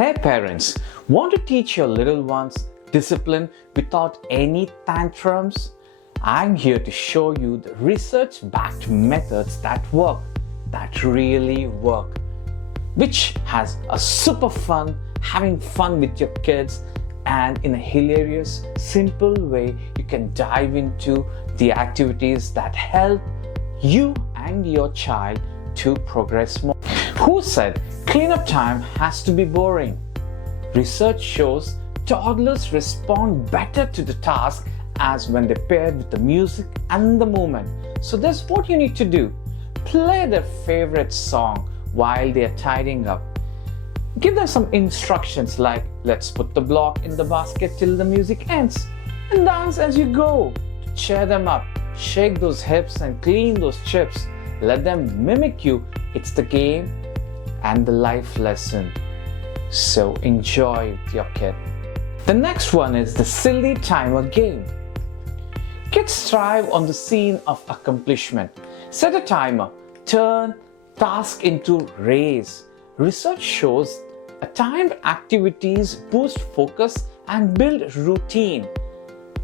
Hey parents, want to teach your little ones discipline without any tantrums? I'm here to show you the research-backed methods that work, that really work, which has a super fun, having fun with your kids, and in a hilarious, simple way you can dive into the activities that help you and your child to progress more. Who said cleanup time has to be boring? Research shows toddlers respond better to the task as when they pair with the music and the movement. So that's what you need to do. Play their favorite song while they are tidying up. Give them some instructions like, let's put the block in the basket till the music ends, and dance as you go. Cheer them up, shake those hips and clean those chips. Let them mimic you. It's the game and the life lesson. So enjoy with your kid. The next one is the silly timer game. Kids thrive on the scene of accomplishment. Set a timer, turn task into race. Research shows timed activities boost focus and build routine,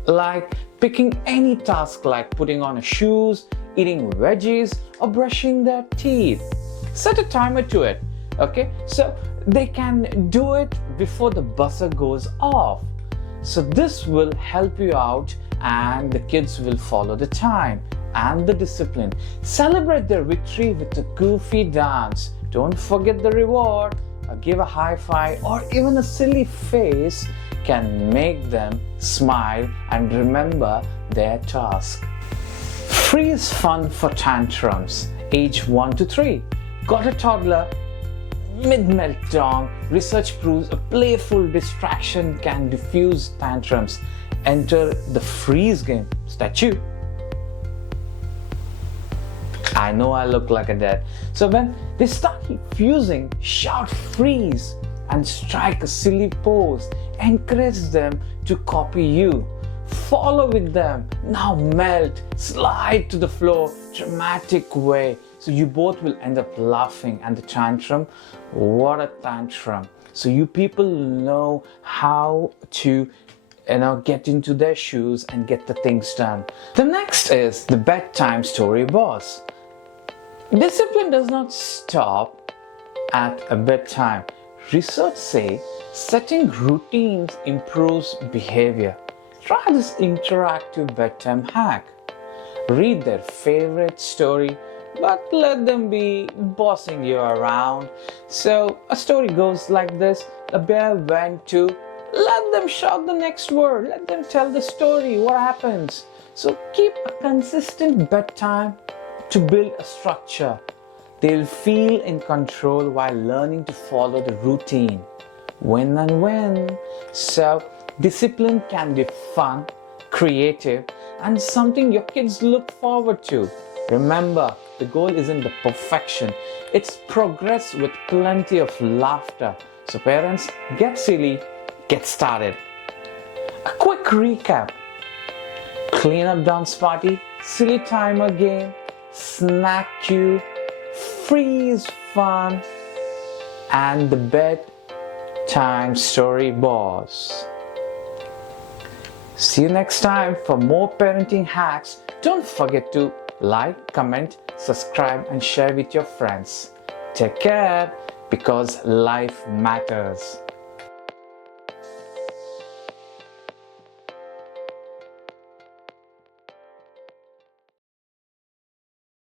like picking any task like putting on shoes, eating veggies, or brushing their teeth. Set a timer to it, okay? So they can do it before the buzzer goes off. So this will help you out and the kids will follow the time and the discipline. Celebrate their victory with a goofy dance. Don't forget the reward. Give a high five or even a silly face can make them smile and remember their task. Freeze fun for tantrums, age 1 to 3. Got a toddler? Mid-meltdown, research proves a playful distraction can diffuse tantrums. Enter the freeze game. Statue. I know I look like a dad. So when they start fusing, shout freeze and strike a silly pose. Encourage them to copy you. Follow with them. Now melt, slide to the floor, dramatic way. So you both will end up laughing. And the tantrum, what a tantrum. So you people know how to get into their shoes and get the things done. The next is the Bedtime Story Boss. Discipline does not stop at a bedtime. Research says setting routines improves behavior. Try this interactive bedtime hack. Read their favorite story, but let them be bossing you around. So a story goes like this. A bear went to, let them shout the next word. Let them tell the story, what happens. So keep a consistent bedtime to build a structure. They'll feel in control while learning to follow the routine. Win and win. So discipline can be fun, creative, and something your kids look forward to. Remember, the goal isn't the perfection. It's progress with plenty of laughter. So parents, get silly, get started. A quick recap. Cleanup dance party, silly timer game, snack queue, freeze fun, and the Bedtime Story Boss. See you next time for more parenting hacks. Don't forget to like, comment, subscribe, and share with your friends. Take care, because life matters.